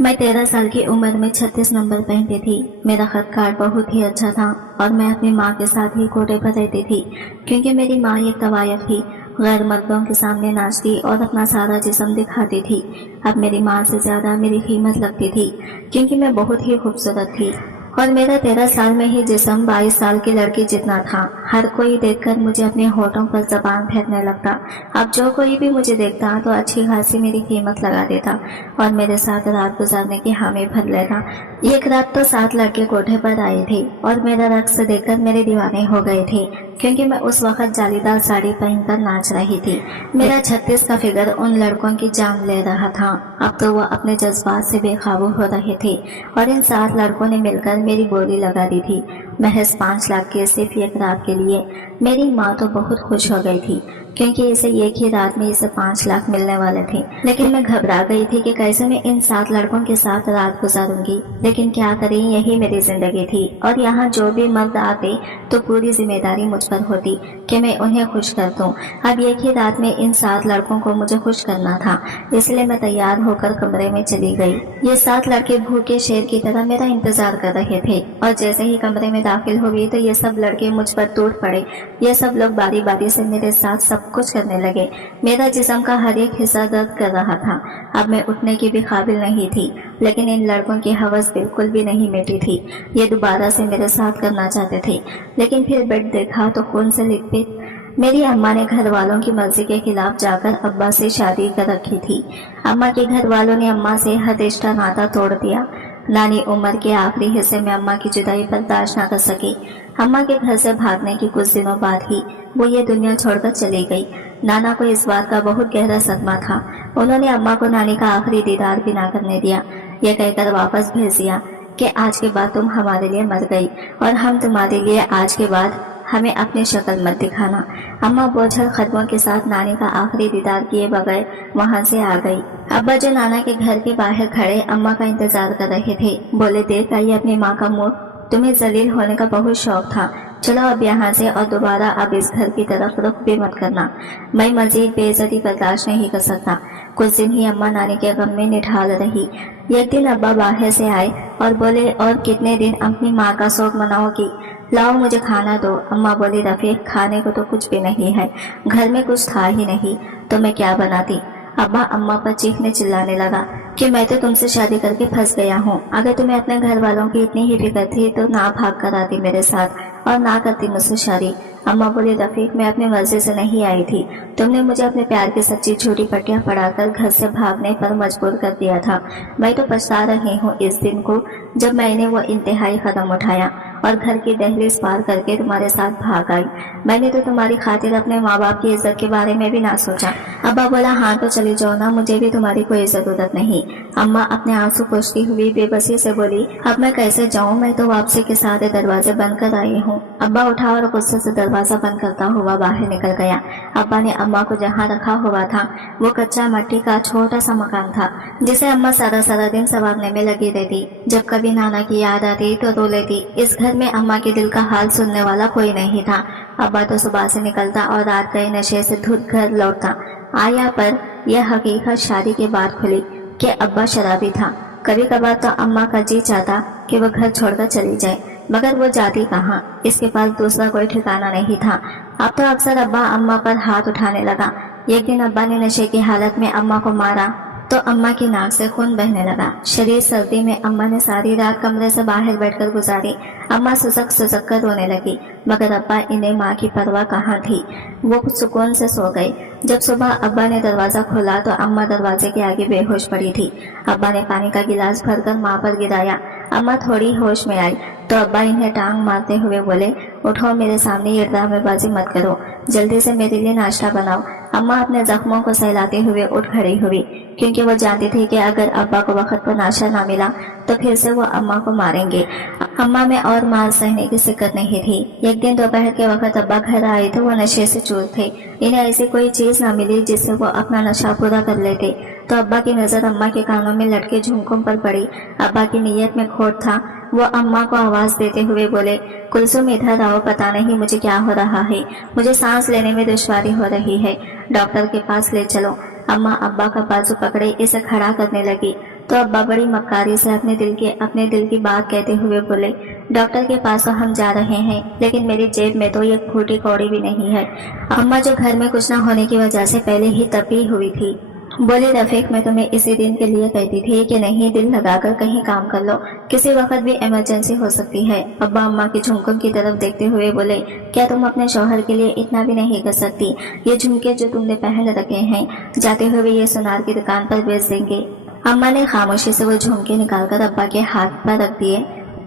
मैं 13 साल की उम्र में 36 नंबर पहनती थी। मेरा खत कार्ड बहुत ही अच्छा था और मैं अपनी माँ के साथ ही कोटे पर रहती थी, क्योंकि मेरी माँ एक तवायफ थी। गैर मर्दों के सामने नाचती और अपना सारा जिस्म दिखाती थी। अब मेरी माँ से ज्यादा मेरी कीमत लगती थी, क्योंकि मैं बहुत ही खूबसूरत थी और मेरा 13 साल में ही जिस्म 22 साल की लड़की जितना था। हर कोई देखकर मुझे अपने होठों पर जबान फेरने लगता। अब जो कोई भी मुझे देखता तो अच्छी खासी मेरी कीमत लगा देता और मेरे साथ रात गुजारने की हामी भर लेता। एक रात तो 7 लड़के कोठे पर आए थे और मेरा रक्स देखकर मेरे दीवाने हो गए थे, क्योंकि मैं उस वक्त जालीदार साड़ी पहनकर नाच रही थी। मेरा 36 का फिगर उन लड़कों की जान ले रहा था। अब तो वह अपने जज्बात से बेकाबू हो रहे थे और इन 7 लड़कों ने मिलकर मेरी बोली लगा दी थी, महज 5 लाख के सिर्फ एक रात के लिए। मेरी माँ तो बहुत खुश हो गई थी, क्योंकि इसे एक ही रात में इसे 5 लाख मिलने वाले थे। लेकिन मैं घबरा गई थी कि कैसे मैं इन 7 लड़कों के साथ रात गुजारूंगी। लेकिन क्या करें, यही मेरी जिंदगी थी और यहाँ जो भी मर्द आते तो पूरी जिम्मेदारी मुझ पर होती कि मैं उन्हें खुश कर दूं। अब एक ही रात में इन 7 लड़कों को मुझे खुश करना था, इसलिए मैं तैयार होकर कमरे में चली गई। ये 7 लड़के भूखे शेर की तरह मेरा इंतजार कर रहे थे और जैसे ही कमरे में दाखिल हुई तो ये सब लड़के मुझ पर टूट पड़े। ये सब लोग बारी बारी से मेरे साथ सब कुछ करने लगे। मेरा जिस्म का हर एक हिस्सा दर्द कर रहा था। अब मैं उठने की भी काबिल नहीं थी, लेकिन इन लड़कों की हवस बिल्कुल भी नहीं मिटी थी। ये दोबारा से मेरे साथ करना चाहते थे, लेकिन फिर बेड देखा तो खून से लिपट मेरी अम्मा ने घर वालों की मर्जी के खिलाफ जाकर अब्बा से शादी कर रखी थी। अम्मा के घर वालों ने अम्मा से हर रिश्ता नाता तोड़ दिया। नानी उम्र के आखिरी हिस्से में अम्मा की जुदाई बर्दाश्त न कर सकी। अम्मा के घर से भागने के कुछ दिनों बाद ही वो ये दुनिया छोड़कर चली गई। नाना को इस बात का बहुत गहरा सदमा था। उन्होंने अम्मा को नानी का आखिरी दीदार भी ना करने दिया। ये कहकर वापस भेज दिया कि आज के बाद तुम हमारे लिए मर गई और हम तुम्हारे लिए आज के बाद हमें अपनी शक्ल मत दिखाना। अम्मा बोझल कदमों के साथ नानी का आखिरी दीदार किए बगैर वहां से आ गई। अब्बा जो नाना के घर के बाहर खड़े अम्मा का इंतजार कर रहे थे, बोले, देख आई अपनी माँ का मुंह, तुम्हें जलील होने का बहुत शौक था। चलो अब यहाँ से और दोबारा अब इस घर की तरफ रुख भी मत करना। मैं मजीद बेइज्जती बर्दाश्त नहीं कर सकता। कुछ दिन ही अम्मा नानी के गम में निढाल रही। एक दिन अब्बा बाहर से आए और बोले, और कितने दिन अपनी माँ का शौक मनाओगी? लाओ मुझे खाना दो। अम्मा बोली, रफीक खाने को तो कुछ भी नहीं है, घर में कुछ था ही नहीं तो मैं क्या बनाती। अब्बा अम्मा पर चीखने चिल्लाने लगा कि मैं तो तुमसे शादी करके फंस गया हूँ। अगर तुम्हें अपने घर वालों की इतनी ही फिक्र थी तो ना भाग कर आती मेरे साथ और ना करती मुझसे शादी। अम्मा बोली, रफीक मैं अपनी मर्जी से नहीं आई थी, तुमने मुझे अपने प्यार की सच्ची झूठी पट्टियां पढ़ाकर घर से भागने पर मजबूर कर दिया था। मैं तो पछता रही हूँ इस दिन को जब मैंने वो इंतहाई कदम उठाया और घर की दहलीज पार करके तुम्हारे साथ भाग आई। मैंने तो तुम्हारी खातिर अपने माँ बाप की इज्जत के बारे में भी ना सोचा। अब्बा बोला, हाँ तो चली जाओ ना, मुझे भी तुम्हारी कोई जरूरत नहीं। अम्मा अपने आंसू पोंछती हुई बेबसी से बोली, अब मैं कैसे जाऊँ, मैं तो वापसी के साथ दरवाजे बंद कर आई हूँ। अब्बा उठा और गुस्से से दरवाजा बंद करता हुआ बाहर निकल गया। अब्बा ने अम्मा को जहाँ रखा हुआ था वो कच्चा मिट्टी का छोटा सा मकान था, जिसे अम्मा सारा सारा दिन संवारने में लगी रहती। जब कभी नाना की याद आती तो रो लेती। इस घर में अम्मा के दिल का हाल सुनने वाला कोई नहीं था। अब्बा तो सुबह से निकलता और रात गए नशे से धुत घर लौटता आया, पर यह हकीकत शादी के बाद खुली कि अब्बा शराबी था। कभी कभार तो अम्मा का जी चाहता कि वह घर छोड़कर चली जाए, मगर वो जाती कहाँ, इसके पास दूसरा कोई ठिकाना नहीं था। अब तो अक्सर अब्बा अम्मा पर हाथ उठाने लगा। एक दिन अब्बा ने नशे की हालत में अम्मा को मारा तो अम्मा की नाक से खून बहने लगा। शरीर सर्दी में अम्मा ने सारी रात कमरे से बाहर बैठकर गुजारी। अम्मा सुसक कर रोने लगी, मगर अब्बा इन्हें माँ की परवाह कहाँ थी। वो सुकून से सो गए। जब सुबह अब्बा ने दरवाजा खोला तो अम्मा दरवाजे के आगे बेहोश पड़ी थी। अब्बा ने पानी का गिलास भरकर माँ पर गिराया। अम्मा थोड़ी होश में आई तो अब्बा इन्हें टांग मारते हुए बोले, उठो, मेरे सामने ये ड्रामेबाजी मत करो, जल्दी से मेरे लिए नाश्ता बनाओ। अम्मा अपने जख्मों को सहलाते हुए उठ खड़ी हुई, क्योंकि वो जानती थी कि अगर अब्बा को वक्त पर नाश्ता ना मिला तो फिर से वो अम्मा को मारेंगे। अम्मा में और मार सहने की सिक्कत नहीं थी। एक दिन दोपहर के वक्त अब्बा घर आए तो वो नशे से चूर थे। इन्हें ऐसी कोई चीज ना मिली जिससे वो अपना नशा पूरा कर लेते, तो अब्बा की नजर अम्मा के कानों में लटके झुमकों पर पड़ी। अब्बा की नीयत में खोट था। वो अम्मा को आवाज देते हुए बोले, कुलसुम इधर आओ, पता नहीं मुझे क्या हो रहा है, मुझे सांस लेने में दुश्वारी हो रही है, डॉक्टर के पास ले चलो। अम्मा अब्बा का बाजू पकड़े इसे खड़ा करने लगी। तो अब्बा बड़ी मक्कारी से अपने दिल की बात कहते हुए बोले, डॉक्टर के पास तो हम जा रहे हैं, लेकिन मेरी जेब में तो एक फूटी कौड़ी भी नहीं है। अम्मा जो घर में कुछ न होने की वजह से पहले ही तपी हुई थी। बोली, रफीक मैं तुम्हें इसी दिन के लिए कहती थी कि नहीं दिल लगाकर कहीं काम कर लो, किसी वक्त भी इमरजेंसी हो सकती है। अब्बा अम्मा की झुमकों की तरफ देखते हुए बोले, क्या तुम अपने शौहर के लिए इतना भी नहीं कर सकती? ये झुमके जो तुमने पहन रखे हैं जाते हुए ये सुनार की दुकान पर बेच देंगे। अम्मा ने खामोशी से वो झुमके निकालकर अब्बा के हाथ पर रख दिए।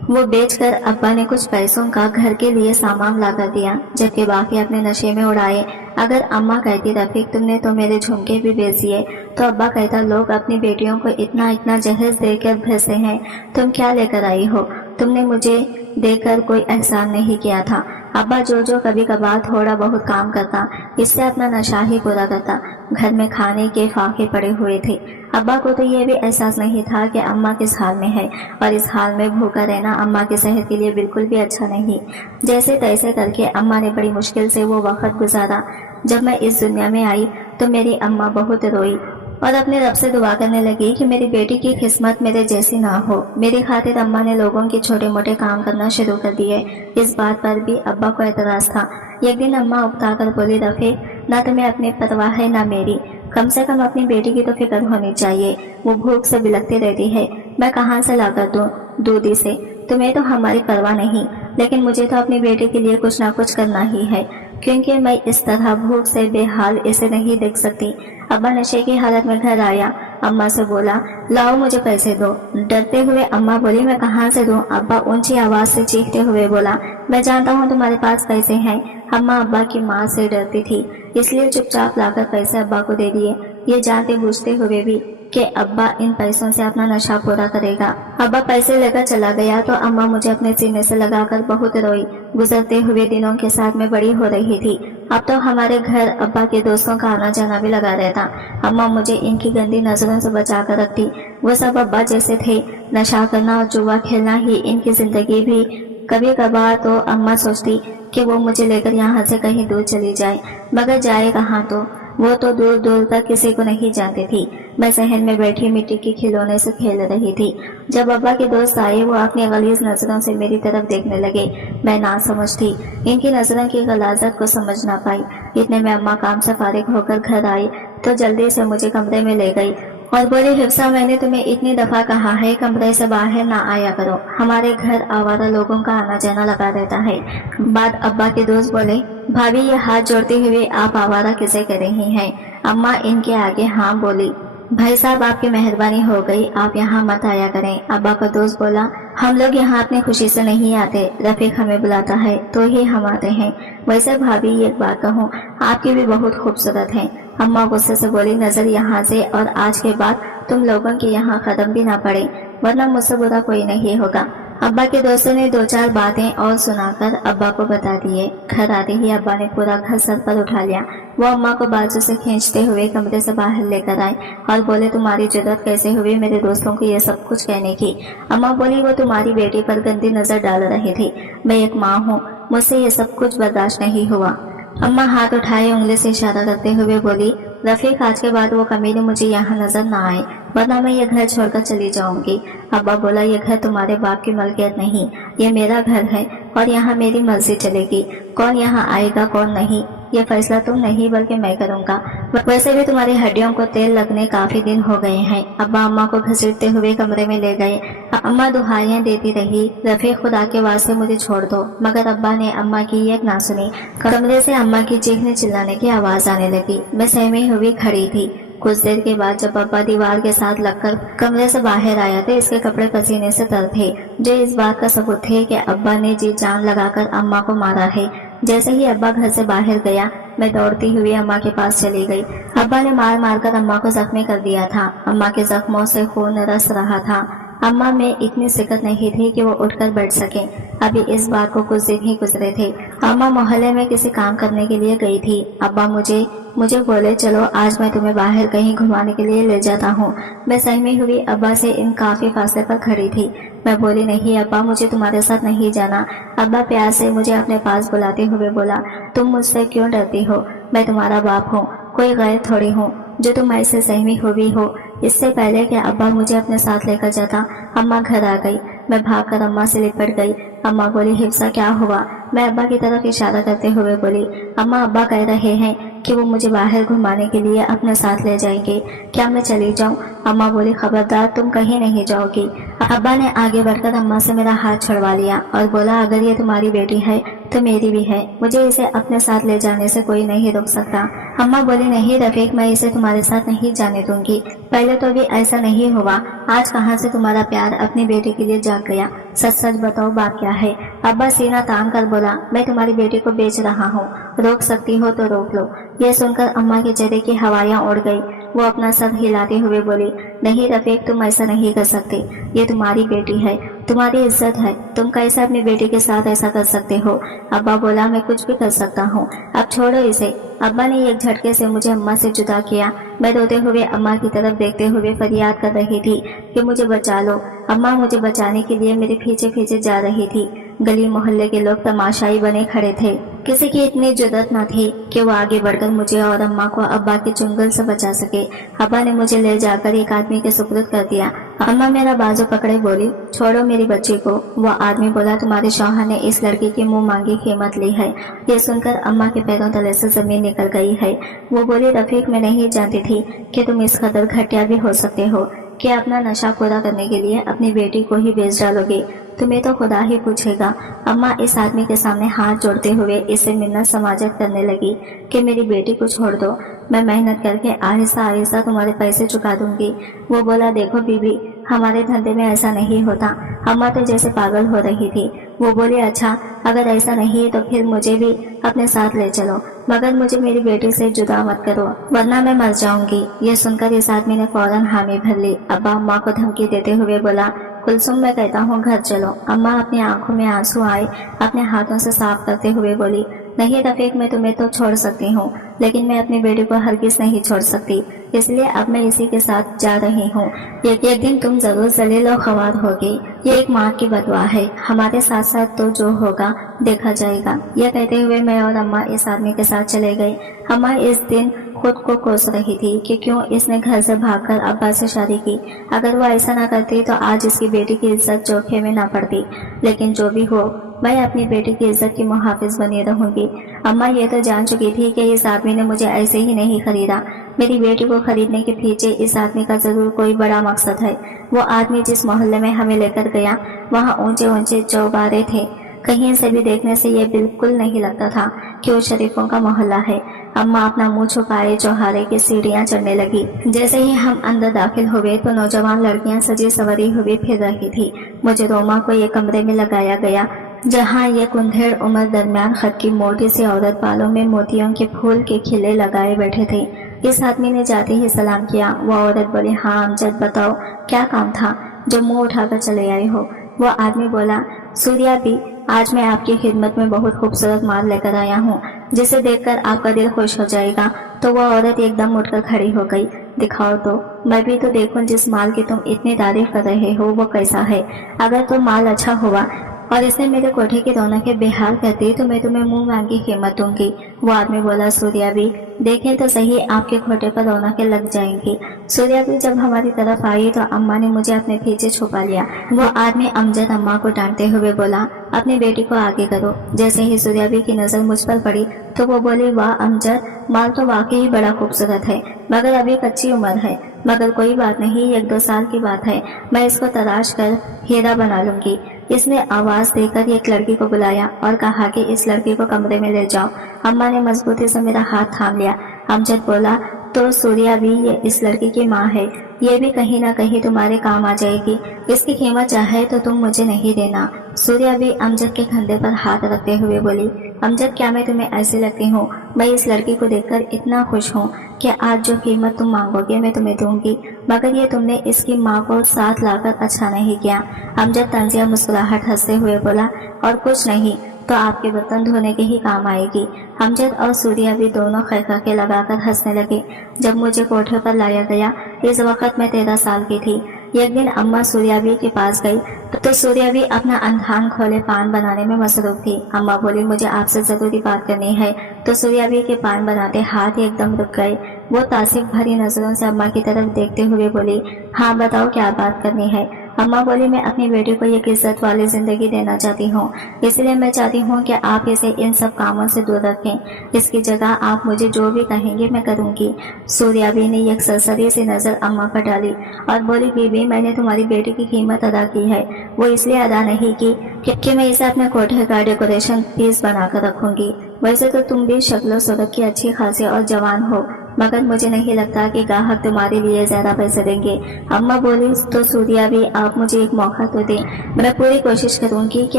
वो बेचकर अब्बा ने कुछ पैसों का घर के लिए सामान ला कर दिया, जबकि बाकी अपने नशे में उड़ाए। अगर अम्मा कहती, रफीक तुमने तो मेरे झुमके भी बेच दिए, तो अब्बा कहता, लोग अपनी बेटियों को इतना इतना जहेज देकर भेजते हैं, तुम क्या लेकर आई हो? तुमने मुझे देकर कोई एहसान नहीं किया था। अब्बा जो कभी कभार थोड़ा बहुत काम करता, इससे अपना नशा ही पूरा करता। घर में खाने के फाके पड़े हुए थे। अब्बा को तो ये भी एहसास नहीं था कि अम्मा किस हाल में है, और इस हाल में भूखा रहना अम्मा की सेहत के लिए बिल्कुल भी अच्छा नहीं। जैसे तैसे करके अम्मा ने बड़ी मुश्किल से वो वक्त गुजारा। जब मैं इस दुनिया में आई तो मेरी अम्मा बहुत रोई और अपने रब से दुआ करने लगी कि मेरी बेटी की किस्मत मेरे जैसी ना हो। मेरी खातिर अम्मा ने लोगों के छोटे मोटे काम करना शुरू कर दिए। इस बात पर भी अब्बा को एतराज था। एक दिन अम्मा उकता कर बोली, रफीक ना तुम्हें अपनी परवाह है ना मेरी, कम से कम अपनी बेटी की तो फिक्र होनी चाहिए। वो भूख से बिलखती रहती है, मैं कहाँ से ला कर दूँ दूधी से? तुम्हें तो हमारी परवाह नहीं, लेकिन मुझे तो अपनी बेटी के लिए कुछ ना कुछ करना ही है, क्योंकि मैं इस तरह भूख से बेहाल इसे नहीं देख सकती। अब्बा नशे की हालत में घर आया। अम्मा से बोला, लाओ मुझे पैसे दो। डरते हुए अम्मा बोली, मैं कहाँ से दूं? अब्बा ऊंची आवाज से चीखते हुए बोला, मैं जानता हूँ तुम्हारे पास पैसे हैं। अम्मा अब्बा की माँ से डरती थी, इसलिए चुपचाप लाकर पैसे अब्बा को दे दिए, ये जानते बूझते हुए भी कि अब्बा इन पैसों से अपना नशा पूरा करेगा। अब्बा पैसे लेकर चला गया तो अम्मा मुझे अपने सीने से लगाकर बहुत रोई। गुजरते हुए दिनों के साथ मैं बड़ी हो रही थी। अब तो हमारे घर अब्बा के दोस्तों का आना जाना भी लगा रहता। अम्मा मुझे इनकी गंदी नजरों से बचा कर रखती। वो सब अब्बा जैसे थे। नशा करना और जुआ खेलना ही इनकी जिंदगी भी। कभी कभार तो अम्मा सोचती कि वो मुझे लेकर यहाँ से कहीं दूर चली जाए, मगर जाए कहाँ? तो वो तो दूर दूर तक किसी को नहीं जानती थी। मैं सहन में बैठी मिट्टी के खिलौने से खेल रही थी। जब अब्बा के दोस्त आए, वो अपनी गलीज नजरों से मेरी तरफ देखने लगे। मैं ना समझती इनकी नजरों की गलाजत को समझ ना पाई। इतने में अम्मा काम से फारिग होकर घर आई तो जल्दी से मुझे कमरे में ले गई और बोली, हिफ्सा मैंने तुम्हें इतनी दफा कहा है कमरे से बाहर ना आया करो, हमारे घर आवारा लोगों का आना जाना लगा रहता है। बाद अब्बा के दोस्त बोले, भाभी ये हाथ जोड़ते हुए आप आवारा किसे कह रही हैं? अम्मा इनके आगे हाँ बोली, भाई साहब आपकी मेहरबानी हो गई, आप यहाँ मत आया करें। अब्बा का दोस्त बोला, हम लोग यहाँ अपनी खुशी से नहीं आते, रफीक हमें बुलाता है तो ही हम आते हैं। वैसे भाभी एक बात कहूँ, आपकी भी बहुत खूबसूरत है। अम्मा गुस्से से बोली, नजर यहाँ से और आज के बाद तुम लोगों के यहाँ कदम भी ना पड़े, वरना मुझसे बुरा कोई नहीं होगा। अब्बा के दोस्तों ने दो चार बातें और सुनाकर अब्बा को बता दिए। घर आते ही अब्बा ने पूरा घर सर पर उठा लिया। वो अम्मा को बाजू से खींचते हुए कमरे से बाहर लेकर आए और बोले, तुम्हारी जरूरत कैसे हुई मेरे दोस्तों को ये सब कुछ कहने की? अम्मा बोली, वो तुम्हारी बेटी पर गंदी नजर डाल रही थी। मैं एक माँ हूँ, मुझसे ये सब कुछ बर्दाश्त नहीं हुआ। अम्मा हाथ उठाए उंगली से इशारा करते हुए बोली, रफीक आज के बाद वो कमीने मुझे यहाँ नजर ना आए, वरना मैं ये घर छोड़कर चली जाऊंगी। अब्बा बोला, ये घर तुम्हारे बाप की मलकियत नहीं, ये मेरा घर है और यहाँ मेरी मर्जी चलेगी। कौन यहाँ आएगा कौन नहीं, ये फैसला तुम नहीं बल्कि मैं करूँगा। वैसे भी तुम्हारी हड्डियों को तेल लगने काफी दिन हो गए हैं। अब्बा अम्मा को घसीटते हुए कमरे में ले गए। अम्मा दुहाइयां देती रही, रफीक खुदा के वास्ते मुझे छोड़ दो, मगर अब्बा ने अम्मा की एक ना सुनी। कमरे से अम्मा की चीखने चिल्लाने की आवाज आने लगी। मैं सहमी हुई खड़ी थी। कुछ देर के बाद जब अब्बा दीवार के साथ लगकर कमरे से बाहर आया तो इसके कपड़े पसीने से तर थे, जो इस बात का सबूत थे कि अब्बा ने जी जान लगाकर अम्मा को मारा है। जैसे ही अब्बा घर से बाहर गया, मैं दौड़ती हुई अम्मा के पास चली गई। अब्बा ने मार मार कर अम्मा को जख्मी कर दिया था। अम्मा के जख्मों से खून रस रहा था। अम्मा में इतनी सिकत नहीं थी कि वो उठकर बैठ सके। अभी इस बात को कुछ दिन ही गुजरे थे। अम्मा मोहल्ले में किसी काम करने के लिए गई थी। अब्बा मुझे बोले, चलो आज मैं तुम्हें बाहर कहीं घुमाने के लिए ले जाता हूँ। मैं सहमी हुई अब्बा से इन काफी फासले पर खड़ी थी। मैं बोली, नहीं अब्बा, मुझे तुम्हारे साथ नहीं जाना। अब्बा प्यार से मुझे अपने पास बुलाते हुए बोला, तुम मुझसे क्यों डरती हो? मैं तुम्हारा बाप हूँ, कोई गैर थोड़ी हूँ जो तुम ऐसे सहमी हुई हो। اس سے پہلے کہ ابا مجھے اپنے ساتھ لے کر جاتا اماں گھر آ گئی۔ میں بھاگ کر اماں سے لپٹ گئی۔ اماں بولی حفصہ کیا ہوا؟ میں ابا کی طرف اشارہ کرتے ہوئے بولی اماں ابا کہہ رہے ہیں کہ وہ مجھے باہر گھمانے کے لیے اپنے ساتھ لے جائیں گے، کیا میں چلی جاؤں؟ اماں بولی خبردار تم کہیں نہیں جاؤ گی۔ ابا نے آگے بڑھ کر اماں سے میرا ہاتھ چھڑوا لیا اور بولا اگر یہ تمہاری بیٹی ہے تو میری بھی ہے، مجھے اسے اپنے ساتھ لے جانے سے کوئی نہیں روک سکتا۔ اماں بولی نہیں رفیق، میں اسے تمہارے ساتھ نہیں جانے دوں گی، پہلے تو بھی ایسا نہیں ہوا، آج کہاں سے تمہارا پیار اپنی بیٹی کے لیے جاگ گیا؟ سچ سچ بتاؤ بات کیا ہے؟ ابا سینہ تان کر بولا میں تمہاری بیٹی کو بیچ رہا ہوں، روک سکتی ہو تو روک لو۔ یہ سن کر اماں کے چہرے کی ہوائیاں اڑ گئی، وہ اپنا سر ہلاتے ہوئے بولی نہیں رفیق تم ایسا نہیں کر سکتے، یہ تمہاری بیٹی ہے، تمہاری عزت ہے، تم کیسے اپنی بیٹی کے ساتھ ایسا کر سکتے ہو؟ ابا بولا میں کچھ بھی کر سکتا ہوں، اب چھوڑو اسے۔ ابا نے ایک جھٹکے سے مجھے اماں سے جدا کیا۔ میں روتے ہوئے اماں کی طرف دیکھتے ہوئے فریاد کر رہی تھی کہ مجھے بچا لو۔ اماں مجھے بچانے کے لیے میرے پیچھے پیچھے جا رہی تھی۔ گلی محلے کے لوگ تماشائی بنے کھڑے تھے، کسی کی اتنی جرأت نہ تھی کہ وہ آگے بڑھ کر مجھے اور اماں کو ابا کے چنگل سے بچا سکے۔ ابا نے مجھے لے جا کر ایک آدمی کے سپرد کر دیا۔ اماں میرا بازو پکڑے بولی چھوڑو میری بچی کو۔ وہ آدمی بولا تمہارے شوہر نے اس لڑکی کی منہ مانگی قیمت لی ہے۔ یہ سن کر اماں کے پیروں تلے سے زمین نکل گئی ہے۔ وہ بولی رفیق میں نہیں جانتی تھی کہ تم اس قدر گھٹیا بھی ہو سکتے ہو کہ اپنا نشہ پورا کرنے کے لیے اپنی بیٹی کو ہی بیچ ڈالو گے، تمہیں تو خدا ہی پوچھے گا۔ اماں اس آدمی کے سامنے ہاتھ جوڑتے ہوئے اسے منت سماجت کرنے لگی کہ میری بیٹی کو چھوڑ دو، میں محنت کر کے آہستہ آہستہ تمہارے پیسے چکا دوں گی۔ وہ بولا دیکھو بی بی ہمارے دھندے میں ایسا نہیں ہوتا۔ اماں تو جیسے پاگل ہو رہی تھی۔ وہ بولی اچھا اگر ایسا نہیں ہے تو پھر مجھے بھی اپنے ساتھ لے چلو، مگر مجھے میری بیٹی سے جدا مت کرو ورنہ میں مر جاؤں گی۔ یہ سن کر اس آدمی نے فوراً حامی بھر لی۔ ابا اماں کو دھمکی دیتے ہوئے بولا کلثوم میں کہتا ہوں گھر چلو۔ اماں اپنی آنکھوں میں آنسو آئے اپنے ہاتھوں سے صاف کرتے ہوئے بولی نہیں رفیق میں تمہیں تو چھوڑ سکتی ہوں لیکن میں اپنی بیٹی کو ہرگز نہیں چھوڑ سکتی، اس لیے اب میں اسی کے ساتھ جا رہی ہوں۔ ایک دن تم ضرور ذلیل و خوار ہوگی، یہ ایک ماں کی بدعا ہے، ہمارے ساتھ ساتھ تو جو ہوگا دیکھا جائے گا۔ یہ کہتے ہوئے میں اور اماں اس آدمی کے ساتھ چلے گئے۔ اماں اس دن خود کو کوس رہی تھی کہ کیوں اس نے گھر سے بھاگ کر ابا سے شادی کی، اگر وہ ایسا نہ کرتی تو آج اس کی بیٹی کی عزت چوکھے میں نہ پڑتی، لیکن جو بھی ہو میں اپنی بیٹی کی عزت کی محافظ بنی رہوں گی۔ اماں یہ تو جان چکی تھی کہ اس آدمی نے مجھے ایسے ہی نہیں خریدا، میری بیٹی کو خریدنے کے پیچھے اس آدمی کا ضرور کوئی بڑا مقصد ہے۔ وہ آدمی جس محلے میں ہمیں لے کر گیا وہاں اونچے اونچے چوبارے تھے، کہیں سے بھی دیکھنے سے یہ بالکل نہیں لگتا تھا کہ وہ شریفوں کا محلہ ہے۔ اماں اپنا منہ چھپائے چوہارے کی سیڑھیاں چڑھنے لگی۔ جیسے ہی ہم اندر داخل ہوئے تو نوجوان لڑکیاں سجی سوری ہوئی پھر رہی تھی۔ مجھے روما کو ایک کمرے میں لگایا گیا جہاں ایک اندھیڑ عمر درمیان خط کی موٹی سی عورت بالوں میں موتیوں کے پھول کے کھلے لگائے بیٹھے تھے۔ اس آدمی نے جاتے ہی سلام کیا۔ وہ عورت بولی ہاں امجد بتاؤ کیا کام تھا جو منہ اٹھا کر چلے آئے ہو؟ وہ آدمی بولا سوریا بی آج میں آپ کی خدمت میں بہت خوبصورت مال لے کر آیا ہوں جسے دیکھ کر آپ کا دل خوش ہو جائے گا۔ تو وہ عورت ایک دم اٹھ کر کھڑی ہو گئی۔ دکھاؤ تو میں بھی تو دیکھوں جس مال کی تم اتنی تعریف کر رہے ہو وہ کیسا ہے، اگر تو مال اچھا ہوا اور اس نے میرے کوٹھے کی رونقیں بحال کر دی تو میں تمہیں منہ مانگی قیمت دوں گی۔ وہ آدمی بولا سوریا بی دیکھیں تو صحیح آپ کے کھوٹے پر رونقیں لگ جائیں گی۔ سوریا بی جب ہماری طرف آئی تو اماں نے مجھے اپنے پیچھے چھپا لیا۔ وہ آدمی امجد اماں کو ڈانٹتے ہوئے بولا اپنی بیٹی کو آگے کرو۔ جیسے ہی سوریا بی کی نظر مجھ پر پڑی تو وہ بولی واہ امجد مال تو واقعی بڑا خوبصورت ہے مگر ابھی کچی عمر ہے، مگر کوئی بات نہیں 1-2 سال کی بات ہے، میں اس کو تراش کر ہیرا بنا لوں گی۔ اس نے آواز دے کر ایک لڑکی کو بلایا اور کہا کہ اس لڑکی کو کمرے میں لے جاؤ۔ اماں نے مضبوطی سے میرا ہاتھ تھام لیا۔ امجد بولا تو سوریا بھی یہ اس لڑکی کی ماں ہے، یہ بھی کہیں نہ کہیں تمہارے کام آ جائے گی، اس کی قیمت چاہے تو تم مجھے نہیں دینا۔ سوریا بھی امجد کے کندھے پر ہاتھ رکھتے ہوئے بولی امجد کیا میں تمہیں ایسی لگتی ہوں؟ میں اس لڑکی کو دیکھ کر اتنا خوش ہوں کہ آج جو قیمت تم مانگو گے میں تمہیں دوں گی، مگر یہ تم نے اس کی ماں کو ساتھ لا کر اچھا نہیں کیا۔ امجد طنزیہ مسکراہٹ ہنستے ہوئے بولا اور کچھ نہیں تو آپ کے برتن دھونے کے ہی کام آئے گی۔ امجد اور سوریا بھی دونوں خیخے لگا کر ہنسنے لگے۔ جب مجھے کوٹھے پر لایا گیا اس وقت میں 13 سال کی تھی۔ ایک دن اماں سوریا بی کے پاس گئی تو سوریا بی اپنا اندھان کھولے پان بنانے میں مصروف تھی۔ اماں بولی مجھے آپ سے ضروری بات کرنی ہے، تو سوریا بی کے پان بناتے ہاتھ ایک دم رک گئے۔ वो तासीफ भरी नजरों से अम्मा की तरफ देखते हुए बोली, हाँ बताओ क्या बात करनी है। अम्मा बोली, मैं अपनी बेटी को एक इज्जत वाली जिंदगी देना चाहती हूँ, इसलिए मैं चाहती हूँ कि आप इसे इन सब कामों से दूर रखें। इसकी जगह आप मुझे जो भी कहेंगे मैं करूँगी। सूर्याबी ने एक सरसरी सी नजर अम्मा पर डाली और बोली, बीबी मैंने तुम्हारी बेटी की कीमत अदा की है, वो इसलिए अदा नहीं की कि मैं इसे अपने कोठे का डेकोरेशन पीस बनाकर रखूंगी। वैसे तो तुम भी शक्ल सूरत की अच्छी खासी और जवान हो, मगर मुझे नहीं लगता कि ग्राहक तुम्हारे लिए ज्यादा पैसे देंगे। अम्मा बोली, तो सूर्याबी आप मुझे एक मौका तो दें, मैं पूरी कोशिश करूंगी कि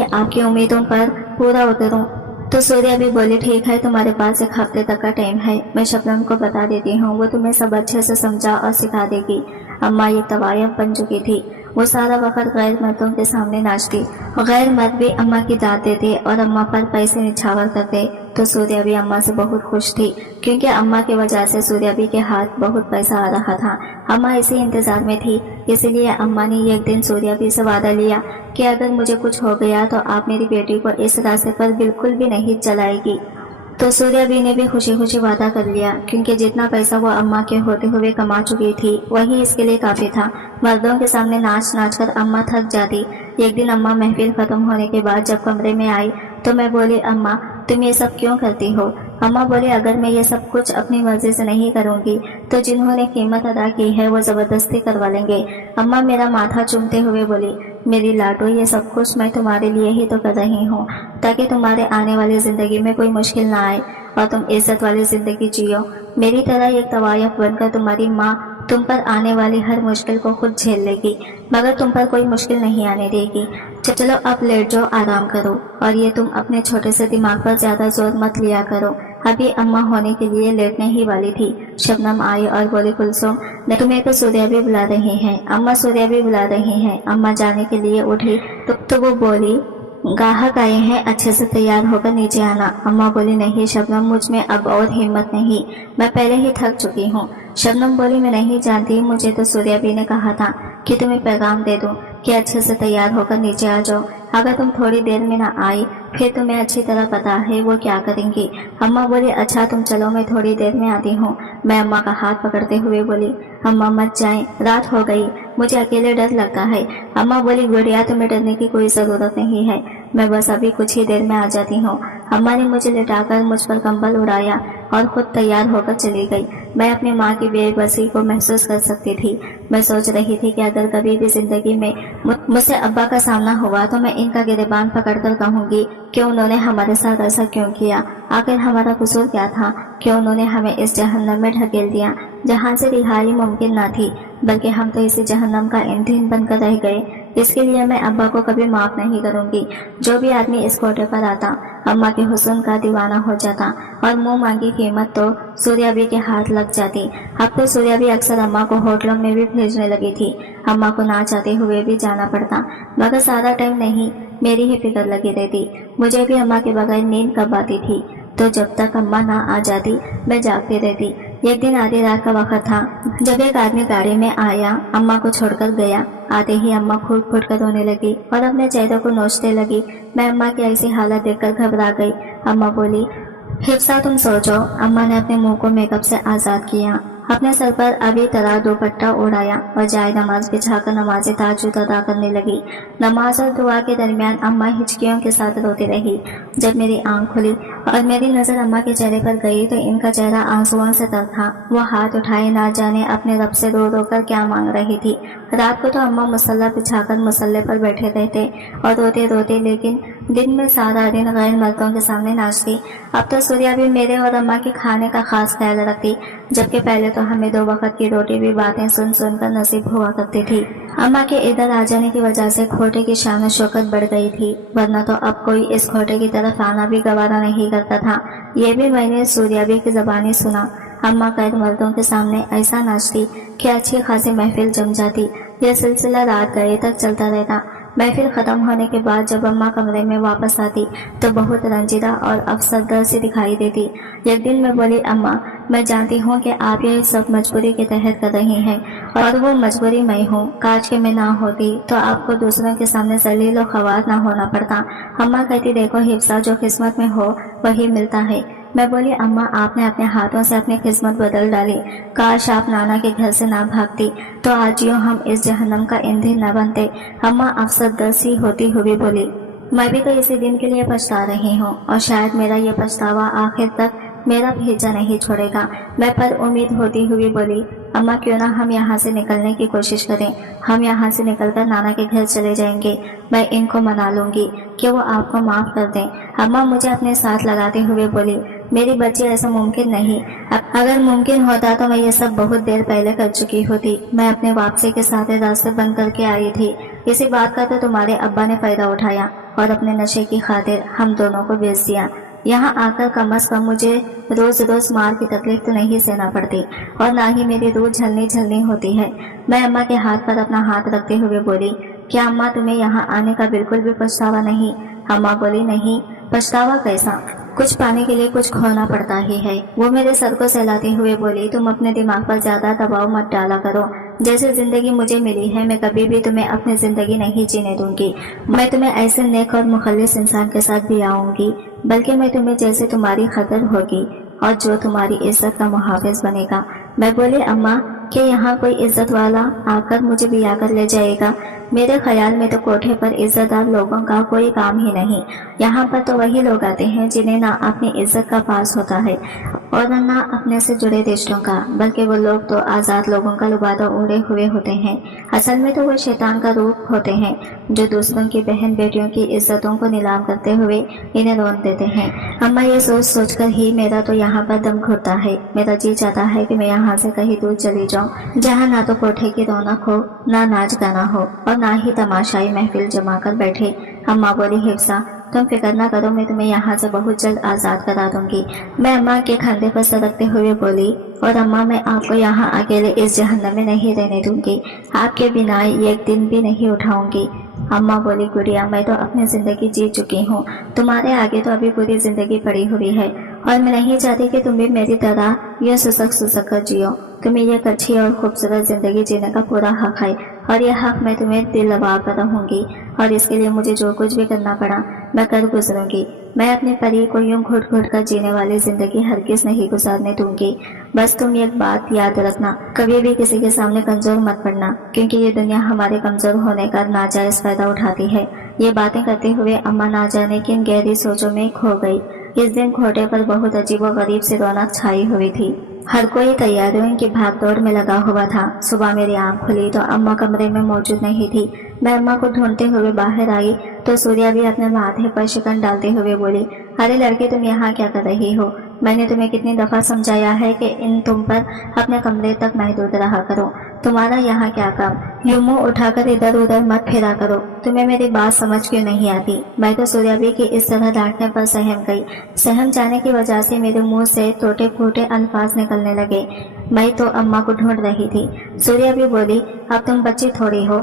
आपकी उम्मीदों पर पूरा उतरूं। तो सूर्याबी बोली, ठीक है, तुम्हारे पास एक हफ्ते तक का टाइम है, मैं शबनम को बता देती हूँ, वो तुम्हें सब अच्छे से समझा और सिखा देगी। अम्मा ये तवायफ बन चुकी थी, वो सारा वक्त गैर मर्दों के सामने नाचती, गैर मर्द भी अम्मा की दाद देते और अम्मा पर पैसे निछावर करते। तो सूर्याबी अम्मा से बहुत खुश थी, क्योंकि अम्मा की वजह से सूर्याबी के हाथ बहुत पैसा आ रहा था। अम्मा इसी इंतजार में थी, इसीलिए अम्मा ने एक दिन सूर्याबी से वादा लिया कि अगर मुझे कुछ हो गया तो आप मेरी बेटी को इस रास्ते पर बिल्कुल भी नहीं चलाएगी। तो सूर्याबी ने भी खुशी खुशी वादा कर लिया, क्योंकि जितना पैसा वो अम्मा के होते हुए कमा चुकी थी वही इसके लिए काफी था। मर्दों के सामने नाच नाच कर अम्मा थक जाती। एक दिन अम्मा महफिल खत्म होने के बाद जब कमरे में आई तो मैं बोली, अम्मा तुम ये सब क्यों करती हो। अम्मा बोली, अगर मैं ये सब कुछ अपनी मर्जी से नहीं करूंगी तो जिन्होंने कीमत अदा की है वो जबरदस्ती करवा लेंगे। अम्मा मेरा माथा चूमते हुए बोली, मेरी लाडो ये सब कुछ मैं तुम्हारे लिए ही तो कर रही हूँ, ताकि तुम्हारे आने वाली जिंदगी में कोई मुश्किल ना आए और तुम इज्जत वाली जिंदगी जियो। मेरी तरह एक तवायफ बनकर तुम्हारी माँ तुम पर आने वाली हर मुश्किल को खुद झेल लेगी, मगर तुम पर कोई मुश्किल नहीं आने देगी। चलो अब लेट जाओ, आराम करो, और ये तुम अपने छोटे से दिमाग पर ज्यादा जोर मत लिया करो। अभी अम्मा होने के लिए लेटने ही वाली थी। शबनम आई और बोली, कुलसुम तुम्हें तो सूर्याबी बुला रही हैं। अम्मा सूर्याबी बुला रही हैं। अम्मा जाने के लिए उठी तो वो बोली, ग्राहक आए हैं, अच्छे से तैयार होकर नीचे आना। अम्मा बोली, नहीं शबनम, मुझ में अब और हिम्मत नहीं, मैं पहले ही थक चुकी हूँ। शबनम बोली, मैं नहीं जानती, मुझे तो सूर्याबी ने कहा था कि तुम्हें पैगाम दे दूं कि अच्छे से तैयार होकर नीचे आ जाओ। अगर तुम थोड़ी देर में ना आई फिर तुम्हें अच्छी तरह पता है वो क्या करेंगी। अम्मा बोली, अच्छा तुम चलो, मैं थोड़ी देर में आती हूँ। मैं अम्मा का हाथ पकड़ते हुए बोली, अम्मा मत जाएं, रात हो गई, मुझे अकेले डर लगता है। अम्मा बोली, गुड़िया तुम्हें डरने की कोई जरूरत नहीं है, मैं बस अभी कुछ ही देर में आ जाती हूँ। अम्मा ने मुझे लिटाकर मुझ पर कंबल उड़ाया और खुद तैयार होकर चली गई। मैं अपनी माँ की बेबसी को महसूस कर सकती थी। मैं सोच रही थी कि अगर कभी भी जिंदगी में मुझसे अब्बा का सामना हुआ तो मैं इनका गिरबान पकड़कर कहूंगी कि उन्होंने हमारे साथ ऐसा क्यों किया, आखिर हमारा कसूर क्या था, कि उन्होंने हमें इस जहन्नम में ढकेल दिया जहाँ से रिहाई मुमकिन ना थी, बल्कि हम तो इसी जहन्नम का ईंधन बनकर रह गए। इसके लिए मैं अब्बा को कभी माफ नहीं करूंगी। जो भी आदमी इस कोटे पर आता अम्मा के हुस्न का दीवाना हो जाता और मुंह मांगी कीमत तो सूर्याबी के हाथ लग जाती। अब तो सूर्याबी अक्सर अम्मा को होटलों में भी भेजने लगी थी। अम्मा को ना चाहते हुए भी जाना पड़ता, मगर सारा टाइम नहीं, मेरी ही फिक्र लगी रहती। मुझे भी अम्मा के बगैर नींद कब आती थी, तो जब तक अम्मा ना आ जाती मैं जागती रहती। एक दिन आधी रात का वक्त था जब एक आदमी गाड़ी में आया, अम्मा को छोड़कर गया। आते ही अम्मा फूट फूट कर रोने लगी और अपने चेहरे को नोचने लगी। मैं अम्मा की ऐसी हालत देखकर घबरा गई। अम्मा बोली, हिफ्सा तुम सो जाओ। अम्मा ने अपने मुंह को मेकअप से आजाद किया, अपने सर पर अभी तरह दुपट्टा ओढ़ाया और जाए नमाज बिछाकर नमाज ताजुद अदा करने लगी। नमाज और दुआ के दरमियान अम्मा हिचकियों के साथ रोती रही। जब मेरी आंख खुली और मेरी नजर अम्मा के चेहरे पर गई तो इनका चेहरा आंसुओं से तर था। वो हाथ उठाए ना जाने अपने रब से रो रो कर क्या मांग रही थी। रात को तो अम्मा मुसल्ला बिछाकर मुसल्ले पर बैठे रहते और रोते रोते, लेकिन दिन में सारा दिन गैर मर्दों के सामने नाचती। अब तो सूर्याबी मेरे और अम्मा के खाने का खास ख्याल रखती, जबकि पहले तो हमें 2 वक्त की रोटी भी बातें सुन सुनकर नसीब हुआ करती थी। अम्मा के इधर आ जाने की वजह से खोटे की शान शौकत बढ़ गई थी, वरना तो अब कोई इस खोटे की तरफ आना भी गवारा नहीं करता था। ये भी मैंने सूर्याबी की ज़बानी सुना। अम्मा गैर मर्दों के सामने ऐसा नाचती कि अच्छी खासी महफिल जम जाती। यह सिलसिला रात गए तक चलता रहता। महफिल खत्म होने के बाद जब अम्मा कमरे में वापस आती तो बहुत रंजीदा और अफसरदा सी दिखाई देती। एक दिन मैं बोली, अम्मा मैं जानती हूँ कि आप ये सब मजबूरी के तहत कर रही हैं और वो मजबूरी मैं हूँ। काश के मैं ना होती तो आपको दूसरों के सामने जलील और ख्वार ना होना पड़ता। अम्मा कहती, देखो हिफ्सा, जो किस्मत में हो वही मिलता है। میں بولی अम्मा آپ نے اپنے ہاتھوں سے اپنی قسمت بدل ڈالی، کاش آپ نانا کے گھر سے نہ بھاگتی تو آج یوں ہم اس جہنم کا ایندھن نہ بنتے۔ अम्मा افسردہ ہوتی ہوئی بولی، میں بھی تو اسی دن کے لیے پچھتا رہی ہوں اور شاید میرا یہ پچھتاوا آخر تک میرا بھیجا نہیں چھوڑے گا۔ میں پر امید ہوتی ہوئی بولی، अम्मा کیوں نہ ہم یہاں سے نکلنے کی کوشش کریں، ہم یہاں سے نکل کر نانا کے گھر چلے جائیں گے، میں ان کو منا لوں گی کہ وہ آپ کو معاف کر دیں۔ अम्मा مجھے اپنے ساتھ لگاتے ہوئے بولی، میری بچی ایسا ممکن نہیں، اگر ممکن ہوتا تو میں یہ سب بہت دیر پہلے کر چکی ہوتی۔ میں اپنے واپسی کے سارے راستے بند کر کے آئی تھی، اسی بات کا تو تمہارے ابا نے فائدہ اٹھایا اور اپنے نشے کی خاطر ہم دونوں کو بیچ دیا۔ یہاں آ کر کم از کم مجھے روز روز مار کی تکلیف تو نہیں سہنا پڑتی اور نہ ہی میری روح جھلنی ہوتی ہے۔ میں अम्मा کے ہاتھ پر اپنا ہاتھ رکھتے ہوئے بولی، کیا अम्मा تمہیں یہاں آنے کا بالکل بھی پچھتاوا نہیں؟ अम्मा بولی، نہیں، پچھتاوا کیسا؟ کچھ پانے کے لیے کچھ کھونا پڑتا ہی ہے۔ وہ میرے سر کو سہلاتے ہوئے بولی، تم اپنے دماغ پر زیادہ دباؤ مت ڈالا کرو، جیسے زندگی مجھے ملی ہے میں کبھی بھی تمہیں اپنی زندگی نہیں جینے دوں گی۔ میں تمہیں ایسے نیک اور مخلص انسان کے ساتھ بھی آؤں گی، بلکہ میں تمہیں جیسے تمہاری قدر ہوگی اور جو تمہاری عزت کا محافظ بنے گا۔ میں بولی، अम्मा کہ یہاں کوئی عزت والا آ کر مجھے بیا کر لے جائے گا؟ میرے خیال میں تو کوٹھے پر عزت دار لوگوں کا کوئی کام ہی نہیں، یہاں پر تو وہی لوگ آتے ہیں جنہیں نہ اپنی عزت کا پاس ہوتا ہے اور نہ اپنے سے جڑے رشتوں کا، بلکہ وہ لوگ تو آزاد لوگوں کا لبادہ اوڑے ہوئے ہوتے ہیں۔ اصل میں تو وہ شیطان کا روپ ہوتے ہیں جو دوسروں کی بہن بیٹیوں کی عزتوں کو نیلام کرتے ہوئے انہیں رون دیتے ہیں۔ अम्मा یہ سوچ کر ہی میرا تو یہاں پر دم گھٹتا ہے، میرا جی چاہتا ہے کہ میں یہاں سے کہیں دور چلی جاؤں جہاں نہ تو کوٹھے کی رونق ہو، نہ ناچ گانا ہو اور نہ ہی تماشائی محفل جما کر بیٹھے۔ अम्मा بولی، حفصہ تم فکر نہ کرو، میں تمہیں یہاں سے بہت جلد آزاد کرا دوں گی۔ میں अम्मा کے کھاندے پر سر رکھتے ہوئے بولی، اور अम्मा میں آپ کو یہاں اکیلے اس جہنم میں نہیں رہنے دوں گی، آپ کے بنا ایک دن بھی نہیں اٹھاؤں گی۔ अम्मा بولی، گڑیا میں تو اپنی زندگی جی چکی ہوں، تمہارے آگے تو ابھی پوری زندگی پڑی ہوئی ہے اور میں نہیں چاہتی کہ تم بھی میری طرح یہ سسک کر جیو۔ تمہیں یہ اچھی اور خوبصورت زندگی جینے کا پورا حق ہے اور یہ حق میں تمہیں دل لگا کر رہوں گی، اور اس کے لیے مجھے جو کچھ بھی کرنا پڑا میں کر گزروں گی۔ میں اپنی پری کو یوں گھٹ گھٹ کر جینے والی زندگی ہرگز نہیں گزارنے دوں گی۔ بس تم ایک بات یاد رکھنا، کبھی بھی کسی کے سامنے کمزور مت پڑنا، کیونکہ یہ دنیا ہمارے کمزور ہونے کا ناجائز فائدہ اٹھاتی ہے۔ یہ باتیں کرتے ہوئے अम्मा نہ جانے کن گہری سوچوں میں کھو گئی۔ اس دن کھوٹے پر بہت عجیب و غریب سی رونق چھائی ہوئی تھی، ہر کوئی تیاریوں کی بھاگ دوڑ میں لگا ہوا تھا۔ صبح میری آنکھ کھلی تو अम्मा کمرے میں موجود نہیں تھی۔ میں अम्मा کو ڈھونڈتے ہوئے باہر آئی تو سوریا بھی اپنے ماتھے پر شکن ڈالتے ہوئے بولی، ارے لڑکی تم یہاں کیا کر رہی ہو؟ میں نے تمہیں کتنی دفعہ سمجھایا ہے کہ تم پر اپنے کمرے تک محدود رہا کرو، تمہارا یہاں کیا کام؟ یوں منہ اٹھا کر ادھر ادھر مت پھیرا کرو، تمہیں میری بات سمجھ کیوں نہیں آتی؟ میں تو سوریا بھی کی اس طرح ڈانٹنے پر سہم گئی۔ سہم جانے کی وجہ سے میرے منہ سے ٹوٹے پھوٹے الفاظ نکلنے لگے۔ میں تو अम्मा کو ڈھونڈ رہی تھی۔ سوریا بھی بولی، اب تم بچی تھوڑی ہو